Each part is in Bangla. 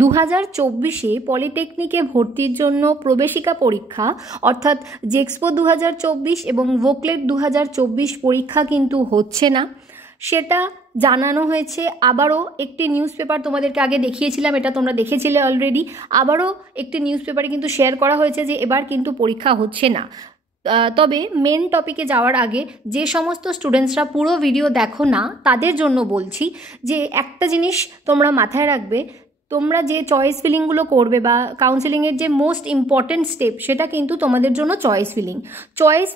2024-এ পলিটেকনিকে ভর্তির জন্য প্রবেশিকা পরীক্ষা অর্থাৎ জেক্সপো 2024 এবং ভোকলেট 2024 পরীক্ষা কিন্তু হচ্ছে না, সেটা জানানো হয়েছে। আবারও একটি নিউজ পেপার তোমাদেরকে আগে দেখিয়েছিলাম, এটা তোমরা দেখেছিলে অলরেডি। আবারও একটি নিউজ পেপারে কিন্তু শেয়ার করা হয়েছে যে এবার কিন্তু পরীক্ষা হচ্ছে না। তবে মেন টপিকে যাওয়ার আগে যে সমস্ত স্টুডেন্টসরা পুরো ভিডিও দেখো না তাদের জন্য বলছি যে একটা জিনিস তোমরা মাথায় রাখবে, তোমরা যে চয়েস ফিলিংগুলো করবে বা কাউন্সেলিংয়ের যে মোস্ট ইম্পর্ট্যান্ট স্টেপ সেটা কিন্তু তোমাদের জন্য চয়েস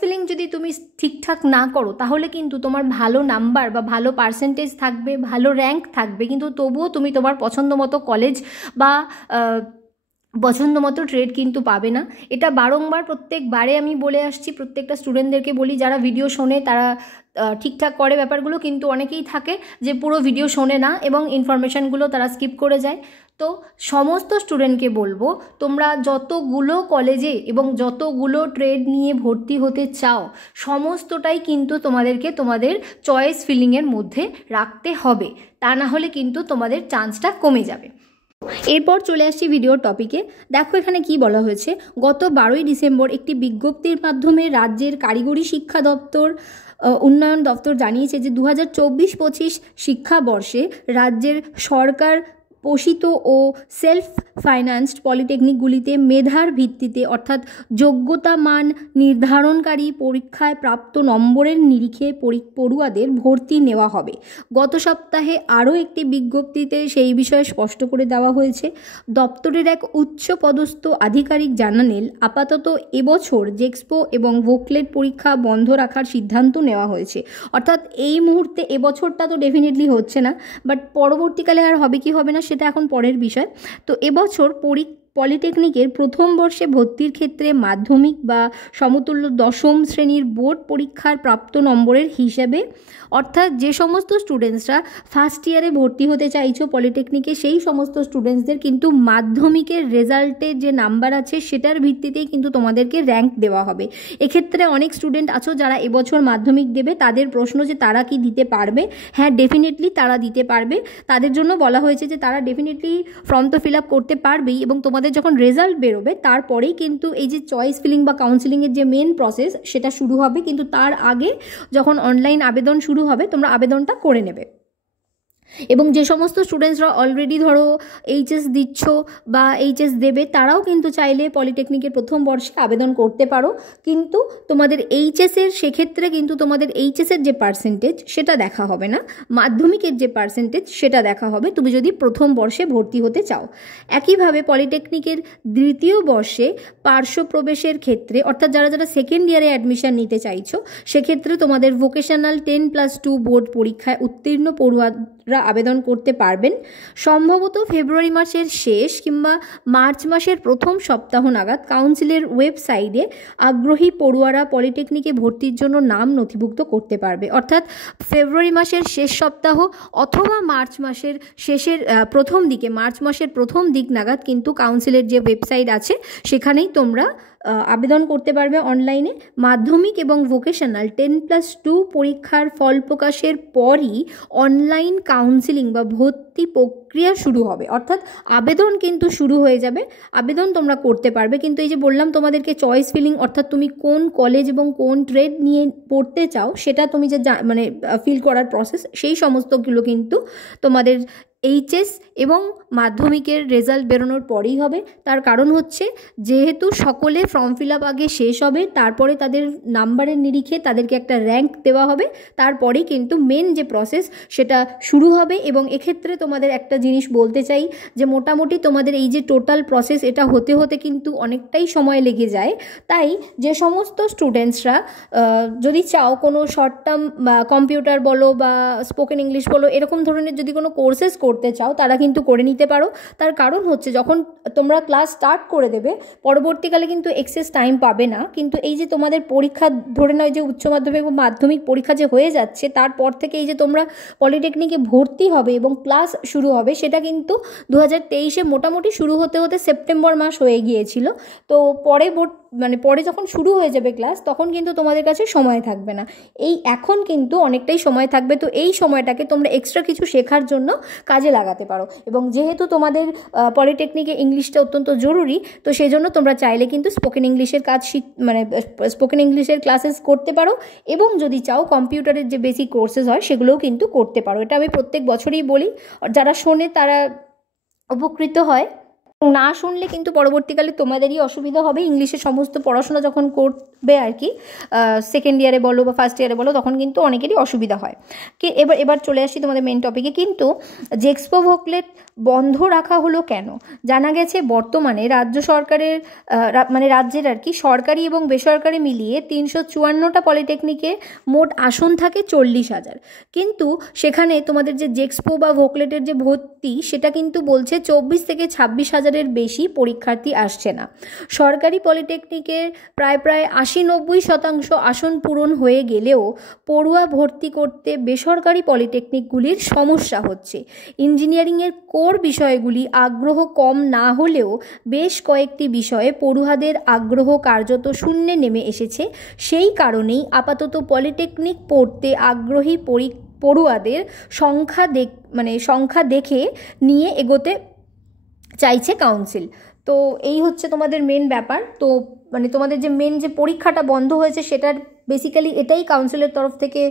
ফিলিং যদি তুমি ঠিকঠাক না করো তাহলে কিন্তু তোমার ভালো নাম্বার বা ভালো পার্সেন্টেজ থাকবে, ভালো র্যাঙ্ক থাকবে, কিন্তু তবুও তুমি তোমার পছন্দ মতো কলেজ বা পছন্দ মতো ট্রেড কিন্তু পাবে না। এটা বারংবার প্রত্যেকবারে আমি বলে আসছি, প্রত্যেকটা স্টুডেন্টদেরকে বলি, যারা ভিডিও শোনে তারা ঠিকঠাক করে ব্যাপারগুলো, কিন্তু অনেকেই থাকে যে পুরো ভিডিও শোনে না এবং ইনফরমেশানগুলো তারা স্কিপ করে যায়। তো সমস্ত স্টুডেন্টকে বলবো, তোমরা যতগুলো কলেজে এবং যতগুলো ট্রেড নিয়ে ভর্তি হতে চাও সমস্তটাই কিন্তু তোমাদেরকে তোমাদের চয়েস ফিলিংয়ের মধ্যে রাখতে হবে, তা না হলে কিন্তু তোমাদের চান্সটা কমে যাবে। এরপর চলে আসছি ভিডিওর টপিকে। দেখো এখানে কি বলা হয়েছে, গত 12ই ডিসেম্বর একটি বিজ্ঞপ্তির মাধ্যমে রাজ্যের কারিগরি শিক্ষা দপ্তর উন্নয়ন দপ্তর জানিয়েছে যে 2024-25 শিক্ষাবর্ষে রাজ্যের সরকার পোষিত ও সেলফ ফাইন্যান্সড পলিটেকনিকগুলিতে মেধার ভিত্তিতে অর্থাৎ যোগ্যতা মান নির্ধারণকারী পরীক্ষায় প্রাপ্ত নম্বরের নিরিখে পড়ুয়াদের ভর্তি নেওয়া হবে। গত সপ্তাহে আরও একটি বিজ্ঞপ্তিতে সেই বিষয়ে স্পষ্ট করে দেওয়া হয়েছে। দপ্তরের এক উচ্চপদস্থ আধিকারিক জানালেন, আপাতত এবছর জেক্সপো এবং ভোকলেট পরীক্ষা বন্ধ রাখার সিদ্ধান্ত নেওয়া হয়েছে। অর্থাৎ এই মুহূর্তে এবছরটা তো ডেফিনেটলি হচ্ছে না, বাট পরবর্তীকালে আর হবে কি হবে না সেটা এখন পরের বিষয়। তো এবছর পলিটেকনিকের প্রথম বর্ষে ভর্তির ক্ষেত্রে মাধ্যমিক বা সমতুল্য দশম শ্রেণীর বোর্ড পরীক্ষার প্রাপ্ত নম্বরের হিসেবে, অর্থাৎ যে সমস্ত স্টুডেন্টসরা ফার্স্ট ইয়ারে ভর্তি হতে চাইছো পলিটেকনিকে সেই সমস্ত স্টুডেন্টসদের কিন্তু মাধ্যমিকের রেজাল্টের যে নাম্বার আছে সেটার ভিত্তিতেই কিন্তু তোমাদেরকে র্যাঙ্ক দেওয়া হবে। এক্ষেত্রে অনেক স্টুডেন্ট আছো যারা এবছর মাধ্যমিক দেবে, তাদের প্রশ্ন যে তারা কি দিতে পারবে। হ্যাঁ, ডেফিনেটলি তারা দিতে পারবে। তাদের জন্য বলা হয়েছে যে তারা ডেফিনেটলি ফর্ম তো ফিল আপ করতে পারবেই, এবং তোমাদের যখন রেজাল্ট বেরোবে তারপরেই কিন্তু এই যে চয়েস ফিলিং বা কাউন্সিলিংয়ের যে মেন প্রসেস সেটা শুরু হবে। কিন্তু তার আগে যখন অনলাইন আবেদন শুরু হবে তোমরা আবেদনটা করে নেবে। এবং যে সমস্ত স্টুডেন্টসরা অলরেডি ধরো এইচএস দিচ্ছ বা এইচএস দেবে তারাও কিন্তু চাইলে পলিটেকনিকের প্রথম বর্ষে আবেদন করতে পারো, কিন্তু তোমাদের এইচএসের সেক্ষেত্রে কিন্তু তোমাদের এইচএসের যে পার্সেন্টেজ সেটা দেখা হবে না, মাধ্যমিকের যে পার্সেন্টেজ সেটা দেখা হবে তুমি যদি প্রথম বর্ষে ভর্তি হতে চাও। একইভাবে পলিটেকনিকের দ্বিতীয় বর্ষে পার্শ্ব প্রবেশের ক্ষেত্রে, অর্থাৎ যারা যারা সেকেন্ড ইয়ারে অ্যাডমিশন নিতে চাইছো সেক্ষেত্রে তোমাদের ভোকেশনাল 10+2 বোর্ড পরীক্ষায় উত্তীর্ণ পড়ুয়ারা আবেদন করতে পারবেন। সম্ভবত ফেব্রুয়ারি মাসের শেষ কিংবা মার্চ মাসের প্রথম সপ্তাহ নাগাদ কাউন্সিলের ওয়েবসাইটে আগ্রহী পড়ুয়ারা পলিটেকনিকে ভর্তির জন্য নাম নথিভুক্ত করতে পারবে। অর্থাৎ ফেব্রুয়ারি মাসের শেষ সপ্তাহ অথবা মার্চ মাসের শেষের প্রথম দিকে, মার্চ মাসের প্রথম দিক নাগাদ কিন্তু কাউন্সিলের যে ওয়েবসাইট আছে সেখানেই তোমরা আবেদন করতে পারবে অনলাইনে। মাধ্যমিক এবং ভোকেশনাল 10+2 পরীক্ষার ফল প্রকাশের পরই অনলাইন কাউন্সিলিং বা ভর্তি প্রক্রিয়া শুরু হবে, অর্থাৎ আবেদন কিন্তু শুরু হয়ে যাবে, আবেদন তোমরা করতে পারবে। কিন্তু এই যে বললাম তোমাদেরকে চয়েস ফিলিং, অর্থাৎ তুমি কোন কলেজ এবং কোন ট্রেড নিয়ে পড়তে চাও সেটা তুমি যে মানে ফিল করার প্রসেস, সেই সমস্তগুলো কিন্তু তোমাদের এইচএস এবং মাধ্যমিকের রেজাল্ট বেরোনোর পরেই হবে। তার কারণ হচ্ছে যেহেতু সকলে ফর্ম ফিল আপ আগে শেষ হবে, তারপরে তাদের নাম্বারের নিরিখে তাদেরকে একটা র্যাঙ্ক দেওয়া হবে, তারপরেই কিন্তু মেন যে প্রসেস সেটা শুরু হবে। এবং এক্ষেত্রে তোমাদের একটা জিনিস বলতে চাই যে মোটামুটি তোমাদের এই যে টোটাল প্রসেস এটা হতে হতে কিন্তু অনেকটাই সময় লেগে যায়। তাই যে সমস্ত স্টুডেন্টসরা যদি চাও কোনো শর্ট টার্ম বা কম্পিউটার বলো বা স্পোকেন ইংলিশ বলো এরকম ধরনের যদি কোনো কোর্সেস করতে চাও তারা কিন্তু করে নিতে পারো। তার কারণ হচ্ছে যখন তোমরা ক্লাস স্টার্ট করে দেবে পরবর্তীকালে কিন্তু এক্সেস টাইম পাবে না, কিন্তু এই যে তোমাদের পরীক্ষা ধরে নয় যে উচ্চ মাধ্যমিক বা মাধ্যমিক পরীক্ষা যে হয়ে যাচ্ছে তারপর থেকে এই যে তোমরা পলিটেকনিকে ভর্তি হবে এবং ক্লাস শুরু হবে সেটা কিন্তু 2023-এ মোটামুটি শুরু হতে হতে সেপ্টেম্বর মাস হয়ে গিয়েছিল। তো মানে পরে যখন শুরু হয়ে যাবে ক্লাস তখন কিন্তু তোমাদের কাছে সময় থাকবে না। এই এখন কিন্তু অনেকটাই সময় থাকবে, তো এই সময়টাকে তোমরা এক্সট্রা কিছু শেখার জন্য কাজে লাগাতে পারো। এবং যেহেতু তোমাদের পলিটেকনিকে ইংলিশটা অত্যন্ত জরুরি, তো সেই জন্য তোমরা চাইলে কিন্তু স্পোকেন ইংলিশের কাজ মানে স্পোকেন ইংলিশের ক্লাসেস করতে পারো, এবং যদি চাও কম্পিউটারের যে বেসিক কোর্সেস হয় সেগুলোও কিন্তু করতে পারো। এটা আমি প্রত্যেক বছরই বলি, যারা শোনে তারা উপকৃত হয়, না শুনলে কিন্তু পরবর্তীকালে তোমাদেরই অসুবিধা হবে। ইংলিশের সমস্ত পড়াশোনা যখন করবে আর কি, সেকেন্ড ইয়ারে বলো বা ফার্স্ট ইয়ারে বলো, তখন কিন্তু অনেকেরই অসুবিধা হয়। এবার চলে আসি তোমাদের মেন টপিকে। কিন্তু জেক্সপো ভোকলেট বন্ধ রাখা হলো কেন? জানা গেছে বর্তমানে রাজ্য সরকারের মানে রাজ্যের আর কি সরকারি এবং বেসরকারি মিলিয়ে 354টা পলিটেকনিকে মোট আসন থাকে 40,000, কিন্তু সেখানে তোমাদের যে জেক্সপো বা ভোকলেটের যে ভর্তি সেটা কিন্তু বলছে 24 থেকে 26,000 বেশি পরীক্ষার্থী আসছে না। সরকারি পলিটেকনিকের প্রায় 80-90% আসন পূরণ হয়ে গেলেও পড়ুয়া ভর্তি করতে বেসরকারি পলিটেকনিকগুলির সমস্যা হচ্ছে। ইঞ্জিনিয়ারিংয়ের কোর বিষয়গুলি আগ্রহ কম না হলেও বেশ কয়েকটি বিষয়ে পড়ুয়াদের আগ্রহ কার্যত শূন্যে নেমে এসেছে। সেই কারণেই আপাতত পলিটেকনিক পড়তে আগ্রহী পড়ুয়াদের সংখ্যা দেখে নিয়ে এগোতে চাইছে কাউন্সিল। তো এই হচ্ছে তোমাদের মেন ব্যাপার। তো মানে তোমাদের যে মেন যে পরীক্ষাটা বন্ধ হয়েছে সেটার বেসিক্যালি এটাই কাউন্সিলের তরফ থেকে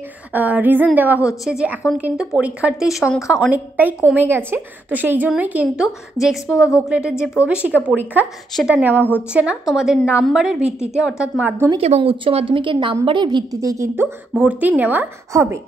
রিজন দেওয়া হচ্ছে যে এখন কিন্তু পরীক্ষার্থীর সংখ্যা অনেকটাই কমে গেছে, তো সেই জন্যই কিন্তু জেক্সপো বা ভোকলেটের যে প্রবেশিকা পরীক্ষা সেটা নেওয়া হচ্ছে না। তোমাদের নাম্বারের ভিত্তিতে, অর্থাৎ মাধ্যমিক এবং উচ্চ মাধ্যমিকের নাম্বারের ভিত্তিতেই কিন্তু ভর্তি নেওয়া হবে।